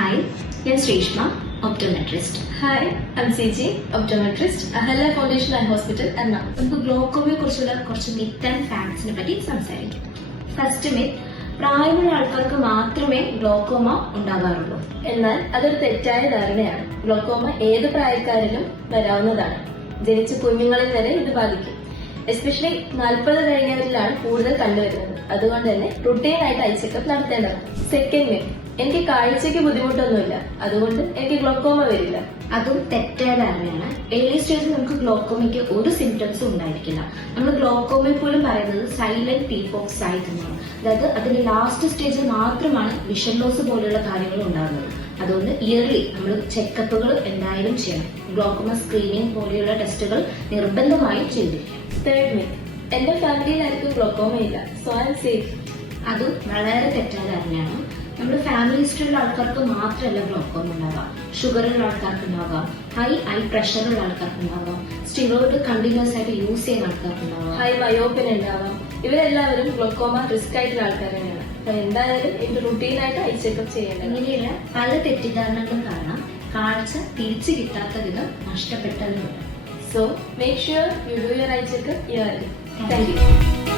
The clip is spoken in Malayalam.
Hi, ഞാൻ Sreeshma, optometrist. Hi, I am Siji, optometrist, Ahalya foundation and hospital, Ernakulam. നമുക്ക് ഗ്ലോക്കോമയെ കുറിച്ചുള്ള കുറച്ച് മിത്ത് ആൻഡ് ഫാക്ട്സിനെ പറ്റി സംസാരിക്കാം. ഫസ്റ്റ് മിത്ത്, പ്രായമുള്ള ആൾക്കാർക്ക് മാത്രമേ ഗ്ലോക്കോമ ഉണ്ടാകാറുള്ളൂ. എന്നാൽ അതൊരു തെറ്റായ ധാരണയാണ്. ഗ്ലോക്കോമ ഏത് പ്രായക്കാരിലും വരാവുന്നതാണ്. ജനിച്ച കുഞ്ഞുങ്ങളിൽ വരെ ഇത് ബാധിക്കും. എസ്പെഷ്യലി 40 കഴിഞ്ഞവരിലാണ് കൂടുതൽ കണ്ടുവരുന്നത്. അതുകൊണ്ട് തന്നെ റുട്ടീനായിട്ട് ഐ ചെക്കപ്പ് നടത്തേണ്ടതാണ്. സെക്കൻഡ് മിത്ത്, എനിക്ക് കാഴ്ചയ്ക്ക് ബുദ്ധിമുട്ടൊന്നുമില്ല, അതുകൊണ്ട് എനിക്ക് ഗ്ലോക്കോമ വരില്ല. അതും തെറ്റായ ധാരണയാണ്. ഏർലി സ്റ്റേജിൽ നമുക്ക് ഗ്ലോക്കോമയ്ക്ക് ഒരു സിംറ്റംസും ഉണ്ടായിരിക്കില്ല. നമ്മൾ ഗ്ലോക്കോമയിൽ പോലും പറയുന്നത് സൈലന്റ് പീപോക്ക് സൈറ്റ് എന്നാണ്. അതായത് അതിന്റെ ലാസ്റ്റ് സ്റ്റേജിൽ മാത്രമാണ് വിഷൻ ലോസ് പോലെയുള്ള കാര്യങ്ങൾ ഉണ്ടാകുന്നത്. അതുകൊണ്ട് ഇയർലി നമ്മൾ ചെക്കപ്പുകൾ എന്തായാലും ചെയ്യണം. ഗ്ലോക്കോമ സ്ക്രീനിങ് പോലെയുള്ള ടെസ്റ്റുകൾ നിർബന്ധമായും ചെയ്തിരിക്കണം. തേർഡ് മിത്ത്, എന്റെ ഫാമിലിയിൽ ആർക്കും ഗ്ലോക്കോമ ഇല്ല, സോ ഐ എം സേഫ്. അതും വളരെ തെറ്റായ ധാരണയാണ്. നമ്മുടെ ഫാമിലി ഹിസ്റ്ററിയുള്ള ആൾക്കാർക്ക് മാത്രമല്ല ഗ്ലോക്കോമ ഉണ്ടാകാം. ഷുഗറുള്ള ആൾക്കാർക്ക് ഉണ്ടാകാം, ഹൈ പ്രഷറുള്ള ആൾക്കാർക്ക് ഉണ്ടാകാം, സ്റ്റിറോയിഡ് കണ്ടിന്യൂസ് ആയിട്ട് യൂസ് ചെയ്യുന്ന ആൾക്കാർക്ക് ഉണ്ടാകാം, ഹൈ മയോപ്പിൻ ഉണ്ടാവാം. ഇവരെല്ലാവരും ഗ്ലോക്കോമ റിസ്ക് ആയിട്ടുള്ള ആൾക്കാർ തന്നെയാണ്. അപ്പൊ എന്തായാലും ഇത് റുട്ടീനായിട്ട് ഐ ചെക്കപ്പ് ചെയ്യേണ്ടത്. ഇങ്ങനെയുള്ള പല തെറ്റിദ്ധാരണകളും കാരണം കാഴ്ച തിരിച്ചു കിട്ടാത്ത വിധം നഷ്ടപ്പെട്ടവരുണ്ട്. So make sure you do your eye checkup yearly. Thank you.